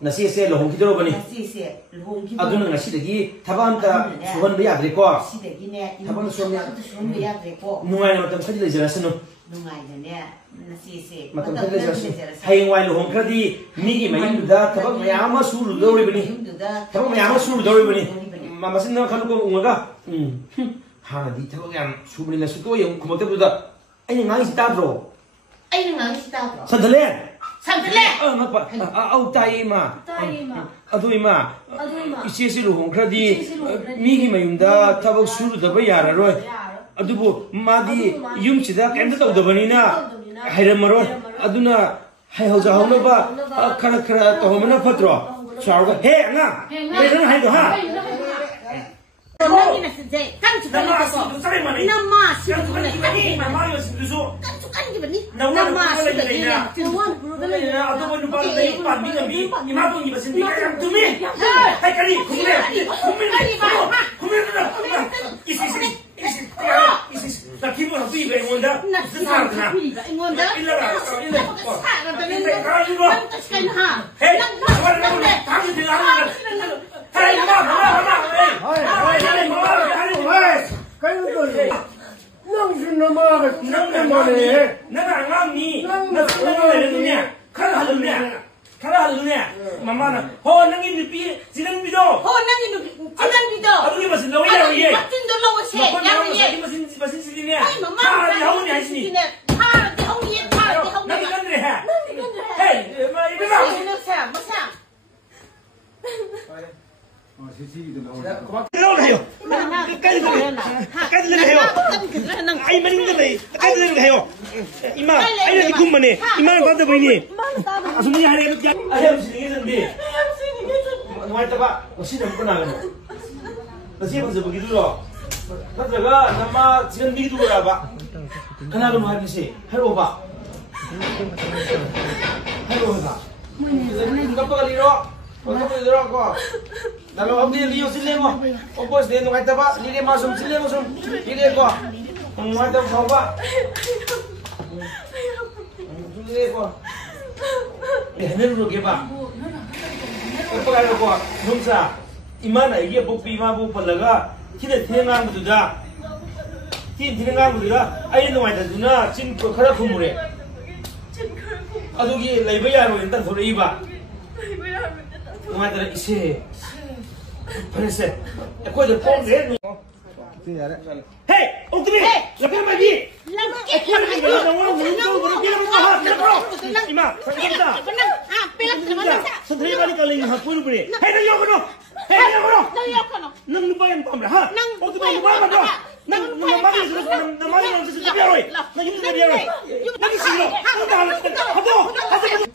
ꯅꯁꯤꯁꯦ ꯂꯨꯍꯣꯡꯈꯤꯗꯧꯔꯕꯅꯤ ꯑꯗꯨꯅ ꯉꯁꯤꯗꯒꯤ ꯊꯕꯛ ꯑꯝꯇ ꯁꯨꯍꯟꯕ ꯌꯥꯗ꯭ꯔꯦꯀꯣ ꯊꯕꯛ ꯅꯨꯡꯉꯥꯏꯅ ꯃꯇꯝ ꯈꯔꯗꯤ ꯂꯩꯖꯔꯁꯅꯨ ꯃꯇꯝ ꯈꯔꯗꯤ ꯂꯩꯖꯔꯁꯅꯨ ꯍꯌꯦꯡꯋꯥꯏ ꯂꯨꯍꯣꯡꯈ꯭ꯔꯗꯤ ꯃꯤꯒꯤ ꯃꯌꯨꯝꯗꯨꯗ ꯊꯕꯛ ꯃꯌꯥꯝ ꯑꯃ ꯁꯨꯔꯨꯗꯧꯔꯤꯕꯅꯤ ꯊꯕꯛ ꯃꯌꯥꯝ ꯑꯃ ꯁꯨꯔꯨꯗꯧꯔꯤꯕꯅꯤ ꯃꯁꯤꯅ ꯈꯜꯂꯨꯀꯣ ꯎꯡꯉꯒ ꯍꯥꯟꯅꯗꯤ ꯊꯕꯛ ꯌꯥꯝ ꯁꯨꯕꯅꯤꯅ ꯁꯨꯛꯇꯣ ꯌꯦꯡ ꯈꯨꯝꯃꯛꯇꯕꯗꯨꯗ ꯑꯩꯅ ꯉꯥꯡꯉꯤꯁꯤ ꯇꯥꯗ꯭ꯔꯣ ꯁꯟꯊꯠꯂꯦ ꯑꯧ ꯇꯥꯏꯌꯦ ꯏꯃꯥ ꯑꯗꯨ ꯏꯃꯥ 이제ꯁꯤ ꯂꯨꯍꯣꯡꯈ꯭ꯔꯗꯤ 미기 ꯃꯌꯨꯝꯗ ꯊꯕꯛ ꯁꯨꯔꯨꯗꯕ ꯌꯥꯔꯔꯣꯏ ꯑꯗꯨꯕꯨ 마디 ꯌꯨꯝꯁꯤꯗ ꯀꯩꯝꯇ ꯇꯧꯗꯕꯅꯤ나 ꯍꯩꯔꯝꯃꯔꯣꯏ ꯑꯗꯨꯅ ꯍꯩꯍꯧꯖꯍꯧꯅꯕ ꯈꯔ ꯇꯧꯍꯧꯕꯅ ꯐꯠꯇ꯭ꯔꯣ ꯆꯥꯎꯔꯒ ꯍꯦ ꯑꯉꯥꯡ ꯀꯩꯅꯣ ꯍꯥꯏꯗꯣ ꯍꯥ Namanya saja, kan juga nama itu. Nama sih itu kan kan juga nih. Nama sih ini. Tuan berubah lagi. Atau mau lupa lagi pan bingung bi. Ima tuh ngiba sendiri yang tumi. Hai kali, kumir dah. Isi. Laki mau nabi be ngonda. Sekarang na. Ngonda. Illa. Hei, kamu bilang. Hai, mama. 이마, 아이는 군만해. 이마는 받아 보이니. 아줌마 하래. 아hem 신이겠는데. 누가 봐. 어시 넘고 나가네. 너시 벌써 보기 들어. 맞아가 남마 지금 미기 두고라 봐. 하나 좀 하듯이 해로 봐. 해로 봐. 누가 리로. 어떻게 들어고. 나로 어디 리오 실레모. 오버스 내 누가 봐. 리레 마좀 실레모 좀. 리레 거. 누가 봐 봐. 해내는 게 봐. 오빠가 이거 농사 이만 이게 복비 이만 복벌라가 티네 티네가 거두다. 티네가 거두다. 아이 농아이다 누나 진 커라 구물에. 아두기 레이버야로 일단 소리 이봐. 농아이다 이세. 그래서 거기서 뽕내. Hey, Utami! Lapar lagi! Ima, Santri balik kali ini hapun beri. Hey, nang yokono! Hey, yokono! Nang lupa yang pamra, ha? Utami lupa apa dong? Nang magi sudah biaroi. Nang yun sudah biaroi. Nang silo. Hado.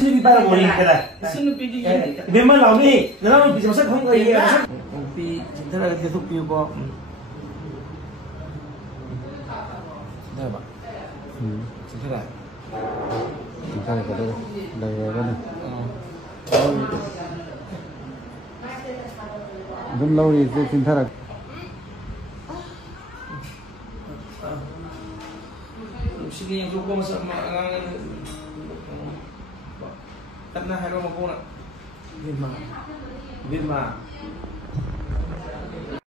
Sini para morning kada. Memang lalu ni, dalam bisa masak kamu kaya. Tapi cinta lagi tu piubo. Đây bạn. Chính xác Chính xác này có đây. Đây này. Rất lâu thì chính xác là sige yang cukup sama karena harus mampu nak Birma